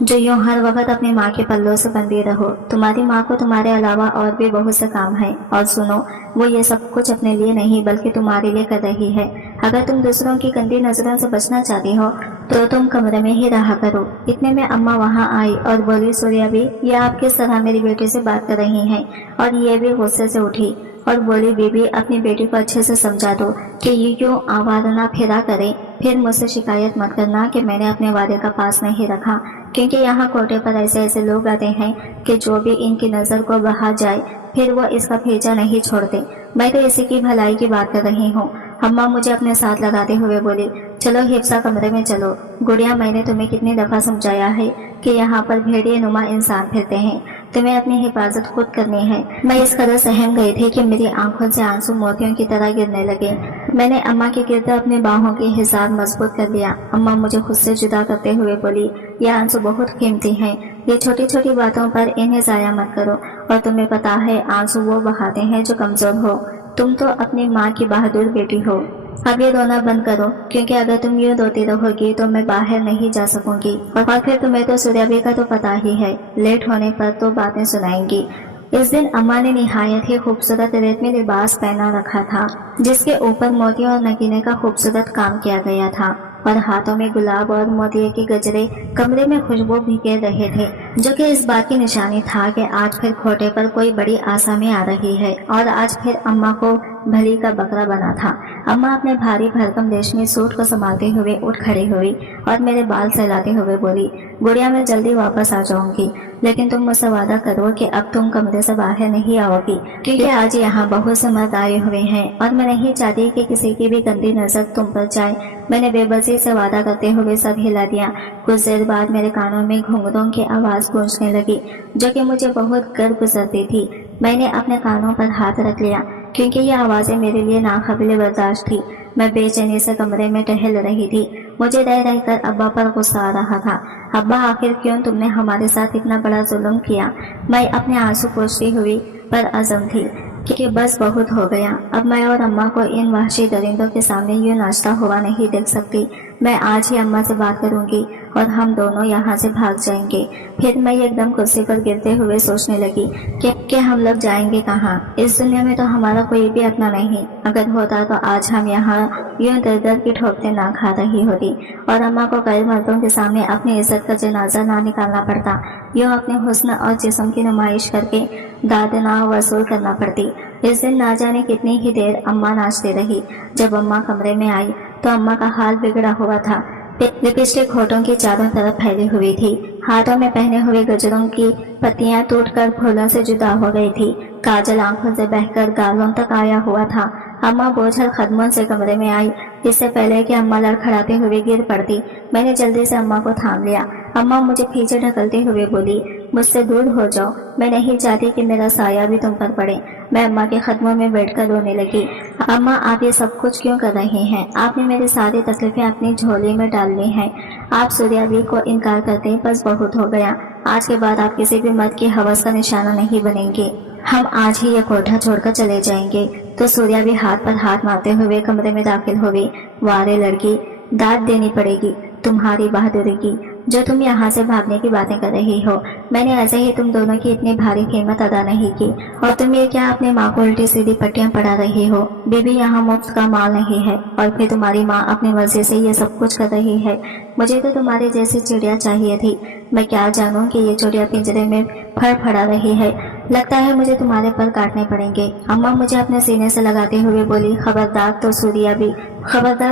جو یوں ہر وقت اپنی ماں کے پلوں سے بندھی رہو، تمہاری ماں کو تمہارے علاوہ اور بھی بہت سے کام ہیں، اور سنو وہ یہ سب کچھ اپنے لیے نہیں بلکہ تمہارے لیے کر رہی ہے۔ اگر تم دوسروں کی گندی نظروں سے بچنا چاہتی ہو تو تم کمرے میں ہی رہا کرو۔ اتنے میں अम्मा وہاں آئی اور بولی، سوریا بھی یہ آپ کس طرح میری بیٹی سے بات کر رہی ہیں؟ اور یہ بھی غصے سے اٹھی اور بولی، بی اپنی بیٹی کو اچھے سے سمجھا دو کہ یہ کیوں آوارہ نہ پھرا کرے، پھر مجھ سے شکایت مت کرنا کہ میں نے اپنے وعدے کا پاس نہیں رکھا، کیونکہ یہاں کوٹے پر ایسے لوگ آتے ہیں کہ جو بھی ان کی نظر کو بہا جائے پھر وہ اس کا پیچھا نہیں چھوڑتے۔ میں تو اسی کی بھلائی کی بات کر رہی ہوں۔ अम्मा مجھے اپنے ساتھ لگاتے ہوئے بولی، چلو حفصہ کمرے میں چلو۔ گڑیا میں نے تمہیں کتنی دفعہ سمجھایا ہے کہ یہاں پر بھیڑیے نما انسان پھرتے ہیں، تمہیں اپنی حفاظت خود کرنی ہے۔ میں اس قدر سہم گئی تھی کہ میری آنکھوں سے آنسو موتیوں کی طرح گرنے لگے۔ میں نے अम्मा کے گرد اپنے باہوں کی حصار مضبوط کر لیا۔ अम्मा مجھے خود سے جدا کرتے ہوئے بولی، یہ آنسو بہت قیمتی ہیں، یہ چھوٹی چھوٹی باتوں پر انہیں ضائع مت کرو، اور تمہیں پتا ہے آنسو وہ بہاتے ہیں جو کمزور ہو، تم تو اپنی ماں کی بہادر بیٹی ہو۔ اب یہ رونا بند کرو، کیونکہ اگر تم یوں روتی رہو گی تو میں باہر نہیں جا سکوں گی، اور پھر تمہیں تو سوریابی کا تو پتا ہی ہے، لیٹ ہونے پر تو باتیں سنائیں گی۔ اس دن अम्मा نے نہایت ہی خوبصورت ریتمی لباس پہنا رکھا تھا جس کے اوپر موتیوں اور نگینے کا خوبصورت کام کیا گیا تھا، اور ہاتھوں میں گلاب اور موتیے کے گجرے کمرے میں خوشبو بھیگے رہے تھے، جو کہ اس بات کی نشانی تھا کہ آج پھر کھوٹے پر کوئی بڑی آسامی آ رہی ہے، اور آج پھر अम्मा کو भली का बकरा बना था। अम्मा अपने भारी भरकम रेशमी सूट को संभालते हुए उठ खड़ी हुई और मेरे बाल सहलाते हुए बोली, गुड़िया मैं जल्दी वापस आ जाऊंगी, लेकिन तुम मुझसे वादा करो कि अब तुम कमरे से बाहर नहीं आओगी, क्योंकि आज यहाँ बहुत से मर्द आए हुए हैं और मैं नहीं चाहती कि किसी की भी गंदी नजर तुम पर जाए। मैंने बेबसी से वादा करते हुए सर हिला दिया। कुछ देर बाद मेरे कानों में घुंघरूओं की आवाज गूंजने लगी, जो कि मुझे बहुत गर्व गुजरती थी। मैंने अपने कानों पर हाथ रख लिया, क्योंकि ये आवाजें मेरे लिए नाकाबिले बर्दाश्त थी। मैं बेचैनी से कमरे में टहल रही थी। मुझे रह रहकर अब्बा पर गुस्सा आ रहा था। अब्बा, आखिर क्यों तुमने हमारे साथ इतना बड़ा जुल्म किया? मैं अपने आंसू पोंछती हुई पर अज़म थी कि बस बहुत हो गया। अब मैं और अम्मा को इन वहशी दरिंदों के सामने यूं नाचता हुआ नहीं देख सकती। मैं आज ही अम्मा से बात करूंगी और हम दोनों यहाँ से भाग जाएंगे। फिर मैं एकदम कुर्सी पर गिरते हुए सोचने लगी कि हम लोग जाएंगे कहाँ? इस दुनिया में तो हमारा कोई भी अपना नहीं। अगर होता तो आज हम यहाँ यूं दर दर की ठोकरें ना खा रही होती और अम्मा को गैर मर्दों के सामने अपनी इज्जत का जनाजा ना निकालना पड़ता, यूं अपने हुस्न और जिस्म की नुमाइश करके दाद ना वसूल करना पड़ती। इस दिन ना जाने कितनी ही देर अम्मा नाचती रही। जब अम्मा कमरे में आई तो अम्मा का हाल बिगड़ा हुआ था। लिपस्टिक होठों की चारों तरफ फैली हुई थी। हाथों में पहने हुए गजरों की पत्तियां टूटकर फूलों से जुदा हो गई थी। काजल आंखों से बहकर गालों तक आया हुआ था। अम्मा बोझल कदमों से कमरे में आई। इससे पहले कि अम्मा लड़खड़ाते हुए गिर पड़ती, मैंने जल्दी से अम्मा को थाम लिया। अम्मा मुझे पीछे ढकलते हुए बोली, मुझसे दूर हो जाओ, मैं नहीं चाहती कि मेरा साया भी तुम पर पड़े। मैं अम्मा के कदमों में बैठकर रोने लगी। अम्मा, आप ये सब कुछ क्यों कर रही हैं? आपने मेरी सारी तकलीफें अपनी झोली में डाल ली हैं। आप सूर्यावी को इनकार करते बस बहुत हो गया। आज के बाद आप किसी भी मर्द की हवस का निशाना नहीं बनेंगे। हम आज ही ये कोठा छोड़कर चले जाएंगे। तो सूर्या भी हाथ पर हाथ मारते हुए कमरे में दाखिल हुई। वारे लड़की, दाद देनी पड़ेगी तुम्हारी बहादुरी की, जो तुम यहाँ से भागने की बातें कर रही हो। मैंने ऐसे ही तुम दोनों की इतनी भारी कीमत अदा नहीं की, और तुम ये क्या अपनी माँ को उल्टी सीधी पट्टियां पढ़ा रही हो? बीबी यहाँ मुफ्त का माल नहीं है, और फिर तुम्हारी माँ अपनी मर्जी से ये सब कुछ कर रही है। मुझे तो तुम्हारी जैसी चिड़िया चाहिए थी। मैं क्या जानूं कि ये चिड़िया पिंजरे में फड़फड़ा रही है। लगता है मुझे तुम्हारे पर काटने पड़ेंगे। अम्मा मुझे अपने सीने से लगाते हुए बोली, खबरदार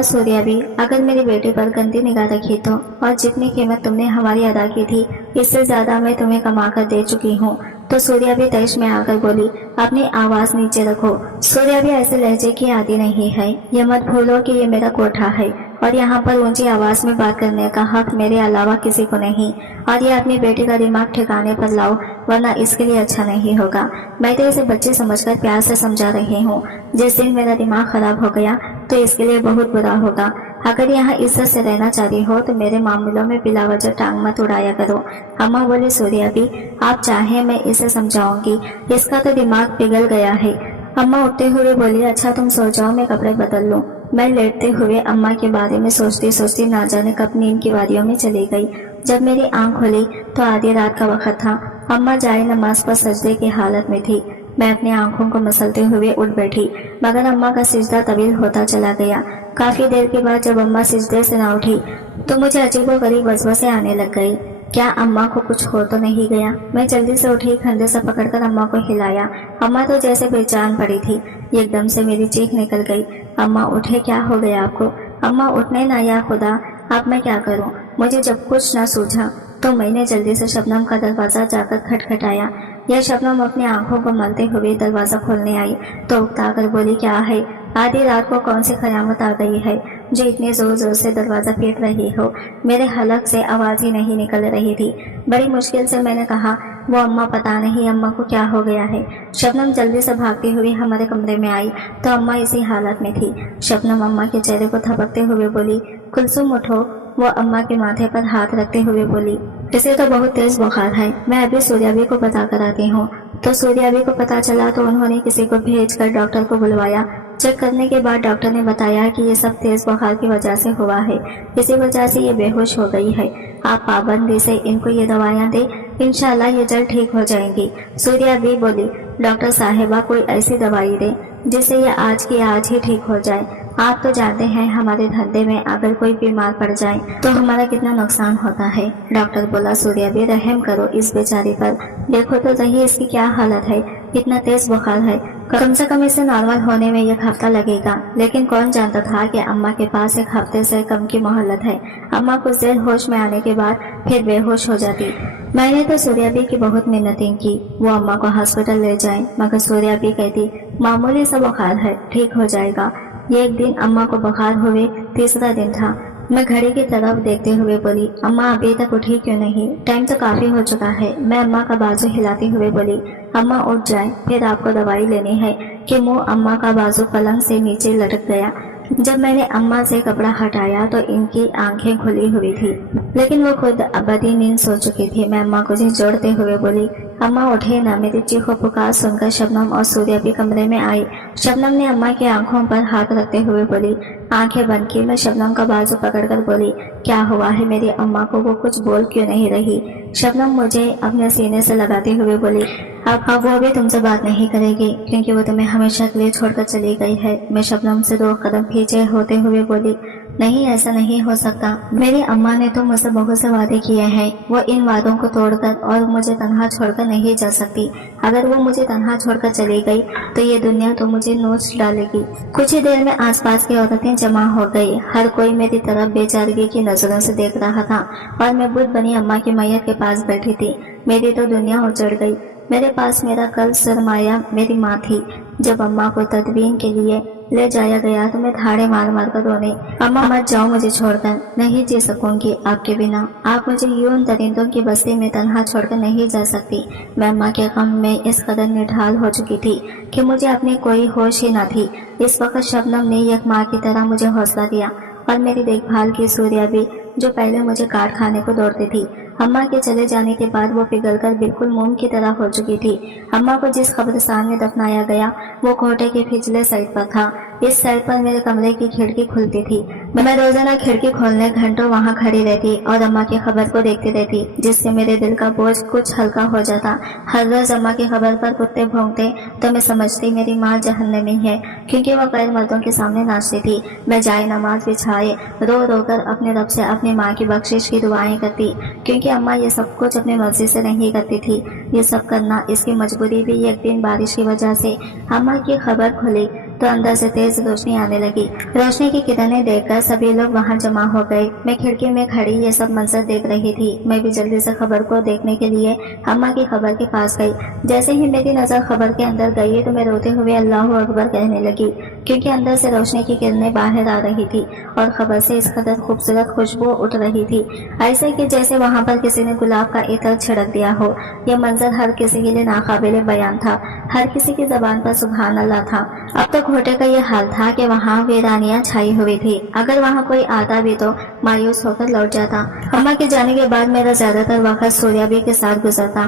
सूर्यावी, अगर मेरी बेटी पर गंदी निगाह रखी तो, और जितनी कीमत तुमने हमारी अदा की थी इससे ज्यादा मैं तुम्हें कमा कर दे चुकी हूँ। तो सूर्या भी तैश में आकर बोली, अपनी आवाज नीचे रखो। सूर्या भी ऐसे लहजे की आदि नहीं है। ये मत भूलो कि ये मेरा कोठा है और यहाँ पर ऊंची आवाज में बात करने का हक मेरे अलावा किसी को नहीं। और ये अपनी बेटी का दिमाग ठिकाने पर लाओ, वरना इसके लिए अच्छा नहीं होगा। मैं तो इसे बच्चे समझकर प्यार से समझा रही हूँ। जिस दिन मेरा दिमाग खराब हो गया तो इसके लिए बहुत बुरा होगा। अगर यहाँ इज्जत से रहना चाहती हो तो मेरे मामलों में बिला वजह टांग मत उड़ाया करो। अम्मा बोली, सूर्यावी, आप चाहे मैं इसे समझाऊंगी, इसका तो दिमाग पिघल गया है। अम्मा उठते हुए बोली, अच्छा तुम सो जाओ, मैं कपड़े बदल लूं। मैं लेटते हुए अम्मा के बारे में सोचती सोचती ना जाने कब नींद की वादियों में चली गई। जब मेरी आंख खुली तो आधी रात का वक्त था। अम्मा जाए नमाज पर सजदे की हालत में थी। मैं अपनी आंखों को मसलते हुए उठ बैठी, मगर अम्मा का सिजदा तवील होता चला गया। काफी देर के बाद जब अम्मा सिजदे से ना उठी तो मुझे अजीबोगरीब वसवसे आने लग गई। क्या अम्मा को कुछ हो तो नहीं गया? मैं जल्दी से उठी, कंधे से पकड़कर अम्मा को हिलाया। अम्मा तो जैसे बेजान पड़ी थी। एकदम से मेरी चीख निकल गई, अम्मा उठे, क्या हो गया आपको? अम्मा उठने ना, या खुदा, अब मैं क्या करूं? मुझे जब कुछ न सूझा तो मैंने जल्दी से शबनम का दरवाजा जाकर खटखटाया। यह शबनम अपनी आंखों को मलते हुए दरवाजा खोलने आई तो उकताकर बोली, क्या है? आधी रात को कौन सी कयामत आ गई है जो इतने जोर जोर से दरवाजा पीट रही हो? मेरे हलक से आवाज ही नहीं निकल रही थी। बड़ी मुश्किल से मैंने कहा, वो अम्मा, पता नहीं अम्मा को क्या हो गया है। शबनम जल्दी से भागती हुई हमारे कमरे में आई तो अम्मा इसी हालत में थी। शबनम अम्मा के चेहरे को थपकते हुए बोली, कुलसुम उठो। वो अम्मा के माथे पर हाथ रखते हुए बोली, इसे तो बहुत तेज बुखार है, मैं अभी सूर्यावी को बता कर आती हूँ। तो सूर्यावी को पता चला तो उन्होंने किसी को भेजकर डॉक्टर को बुलवाया। चेक करने के बाद डॉक्टर ने बताया कि ये सब तेज बुखार की वजह से हुआ है, इसी वजह से ये बेहोश हो गई है। आप पाबंदी से इनको ये दवाइयाँ दे, इंशाल्लाह ये जल्द ठीक हो जाएंगी। सूर्यावी बोली, डॉक्टर साहिबा कोई ऐसी दवाई दे जिससे ये आज की आज ही ठीक हो जाए। आप तो जानते हैं हमारे धंधे में अगर कोई बीमार पड़ जाए तो हमारा कितना नुकसान होता है। डॉक्टर बोला, सूर्यावी रहम करो इस बेचारी पर, देखो तो सही इसकी क्या हालत है, इतना तेज बुखार है, कम से कम इसे नॉर्मल होने में एक हफ्ता लगेगा, लेकिन कौन जानता था कि अम्मा के पास एक हफ्ते से कम की मोहलत है। अम्मा कुछ देर होश में आने के बाद फिर बेहोश हो जाती। मैंने तो सूर्याबी की बहुत मिन्नतें की वो अम्मा को हॉस्पिटल ले जाए, मगर सूर्याबी कहती मामूली सा बुखार है, ठीक हो जाएगा। ये एक दिन अम्मा को बुखार हुए तीसरा दिन था। मैं घड़ी की तरफ देखते हुए बोली, अम्मा अभी तक उठी क्यों नहीं? टाइम तो काफी हो चुका है। मैं अम्मा का बाजू हिलाते हुए बोली, अम्मा उठ जाए, फिर आपको दवाई लेनी है। कि मुंह अम्मा का बाजू पलंग से नीचे लटक गया। जब मैंने अम्मा से कपड़ा हटाया तो इनकी आंखें खुली हुई थी, लेकिन वो खुद अबदी नींद सो चुकी थी। मैं अम्मा को जोड़ते हुए बोली, अम्मा उठे ना। मेरी चीखों पुकार सुनकर शबनम और सूर्याबी कमरे में आई। शबनम ने अम्मा की आंखों पर हाथ रखते हुए बोली, आंखें बंद की। मैं शबनम का बाजू पकड़कर बोली, क्या हुआ है मेरी अम्मा को? वो कुछ बोल क्यों नहीं रही? शबनम मुझे अपने सीने से लगाते हुए बोली, अब वो भी तुमसे बात नहीं करेगी, क्योंकि वो तुम्हें हमेशा के लिए छोड़कर चली गई है। मैं शबनम से 2 कदम पीछे होते हुए बोली, नहीं, ऐसा नहीं हो सकता। मेरी अम्मा ने तो मुझसे बहुत से वादे किए हैं। वो इन वादों को तोड़कर और मुझे तन्हा छोड़कर नहीं जा सकती। अगर वो मुझे तन्हा छोड़कर चली गई तो ये दुनिया तो मुझे नोच डालेगी। कुछ ही देर में आसपास की औरतें जमा हो गई। हर कोई मेरी तरफ बेचारगी की नजरों से देख रहा था और मैं बुद्ध बनी अम्मा की मैयत के पास बैठी थी। मेरी तो दुनिया उजड़ गई। मेरे पास मेरा कल सरमाया मेरी माँ थी। जब अम्मा को तदवीन के लिए ले जाया गया तो मैं धाड़े मार मार कर रोने, अम्मा मत जाओ मुझे छोड़कर, नहीं जी सकूंगी आपके बिना। आप मुझे यूं दरिंदों की बस्ती में तन्हा छोड़कर नहीं जा सकती। मैं अम्मा के गम में इस कदर निढाल हो चुकी थी कि मुझे अपनी कोई होश ही न थी। इस वक्त शबनम ने एक माँ की तरह मुझे हौसला दिया और मेरी देखभाल की सूर्याबी, जो पहले मुझे काट खाने को दौड़ती थी। अम्मा के चले जाने के बाद वो पिघलकर बिल्कुल मोम की तरह हो चुकी थी। अम्मा को जिस कब्रिस्तान में दफनाया गया वो कोटे के पिछले साइड पर था। इस साइड पर मेरे कमरे की खिड़की खुलती थी। मैं रोजाना खिड़की खोलने घंटों वहां खड़ी रहती और अम्मा की खबर को देखती रहती, जिससे मेरे दिल का बोझ कुछ हल्का हो जाता। हर रोज अम्मा की खबर पर कुत्ते भौंकते तो मैं समझती मेरी माँ जहन्नम में है, क्योंकि वह गैर मर्दों के सामने नाचती थी। मैं जाए नमाज बिछाए रो रो कर अपने रब से अपनी माँ की बख्शिश की दुआएं करती, क्योंकि अम्मा ये सब कुछ अपनी मर्जी से नहीं करती थी। ये सब करना इसकी मजबूरी भी। एक दिन बारिश की वजह से अम्मा की खबर खुली तो अंदर से तेज रोशनी आने लगी। रोशनी की किरणें देखकर सभी लोग वहां जमा हो गए। मैं खिड़की में खड़ी ये सब मंजर देख रही थी। मैं भी जल्दी से खबर को देखने के लिए अम्मा की खबर के पास गई। जैसे ही मेरी नजर खबर के अंदर गई तो मैं रोते हुए अल्लाहू अकबर कहने लगी, क्योंकि अंदर से रोशनी की किरणें बाहर आ रही थी और खबर से इस कदर खूबसूरत खुशबू उठ रही थी, ऐसे कि जैसे वहां पर किसी ने गुलाब का इत्र छिड़क दिया हो। यह मंजर हर किसी के लिए नाकाबिले बयान था। हर किसी की जबान पर सुभान अल्लाह था। अब तो घोटे का यह हाल था कि वहाँ वीरानियां छाई हुई थी। अगर वहाँ कोई आता भी तो मायूस होकर लौट जाता। अम्मा के जाने के बाद मेरा ज्यादातर वक्त सूर्याबी के साथ गुजरता।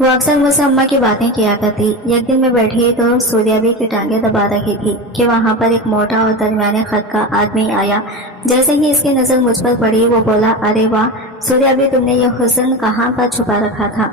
वो अक्सर मुझसे अम्मा की बातें किया करती। एक दिन मैं बैठी तो सूर्याबी की टांगे दबा रही थी कि वहाँ पर एक मोटा और दरमियाने कद का आदमी आया। जैसे ही इसकी नजर मुझ पर पड़ी वो बोला, अरे वाह सूर्याबी, तुमने यह हुस्न कहाँ पर छुपा रखा था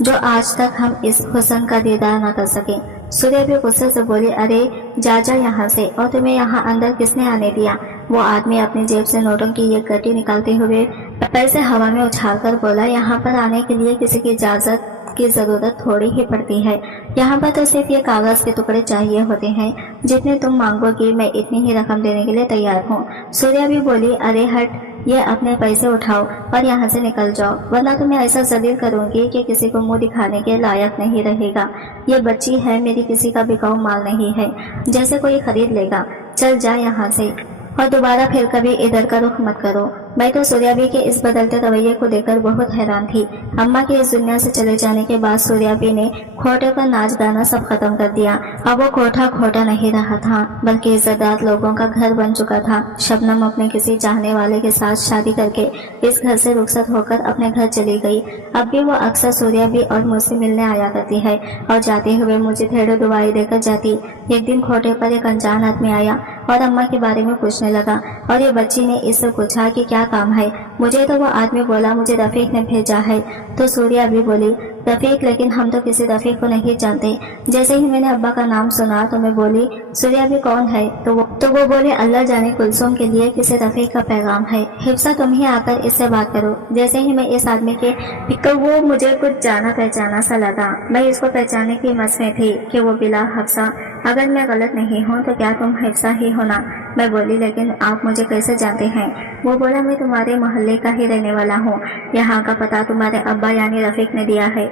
जो आज तक हम इस हुस्न का दीदार न कर सके। सूर्याबी गुस्से से बोली, अरे जा यहाँ से, और तुम्हें यहाँ अंदर किसने आने दिया? वो आदमी अपनी जेब से नोटों की एक गड्डी निकालते हुए पैसे हवा में उछालकर बोला, यहाँ पर आने के लिए किसी की इजाजत की जरूरत थोड़ी ही पड़ती है। यहाँ पर तो सिर्फ ये कागज के टुकड़े चाहिए होते हैं। जितने तुम मांगोगी मैं इतनी ही रकम देने के लिए तैयार हूँ। सूर्याबी बोली, अरे हट, ये अपने पैसे उठाओ और यहाँ से निकल जाओ, वरना तुम्हें ऐसा जलील करूंगी कि किसी को मुंह दिखाने के लायक नहीं रहेगा। ये बच्ची है, मेरी किसी का बिकाऊ माल नहीं है, जैसे कोई खरीद लेगा। चल जा यहाँ से और दोबारा फिर कभी इधर का रुख मत करो। मैं तो सूर्याबी के इस बदलते रवैये को देखकर बहुत हैरान थी। अम्मा के इस दुनिया से चले जाने के बाद सूर्याबी ने खोटे पर नाच गाना सब खत्म कर दिया। अब वो कोठा खोटा नहीं रहा था, बल्कि इज्जतदार लोगों का घर बन चुका था। शबनम अपने किसी चाहने वाले के साथ शादी करके इस घर से रुखसत होकर अपने घर चली गई। अब भी वो अक्सर सूर्याबी और मुझसे मिलने आया करती है और जाते हुए मुझे ढेरों दुआएं देकर जाती। एक दिन खोटे पर एक अनजान आदमी आया और अम्मा के बारे में पूछने लगा और ये बच्ची ने इससे पूछा कि क्या काम है। मुझे तो वो आदमी बोला, मुझे रफीक ने भेजा है। तो सूर्याबी बोली, रफीक? लेकिन हम तो किसी रफीक को नहीं जानते। जैसे ही मैंने अब्बा का नाम सुना तो मैं बोली, सूर्याबी कौन है? तो वो बोले, अल्लाह जाने कुलसुम के लिए किसी रफीक का पैगाम है। हिफ्सा तुम ही आकर इससे बात करो। जैसे ही मैं इस आदमी के तो वो मुझे कुछ जाना पहचाना सा लगा। मैं इसको पहचानने की मस में थी कि वो बिला हफ्सा اگر میں غلط نہیں ہوں تو کیا تم حفصہ ہی ہو نا؟ میں بولی لیکن آپ مجھے کیسے جانتے ہیں؟ وہ بولا میں تمہارے محلے کا ہی رہنے والا ہوں، یہاں کا پتہ تمہارے ابا یعنی رفیق نے دیا ہے۔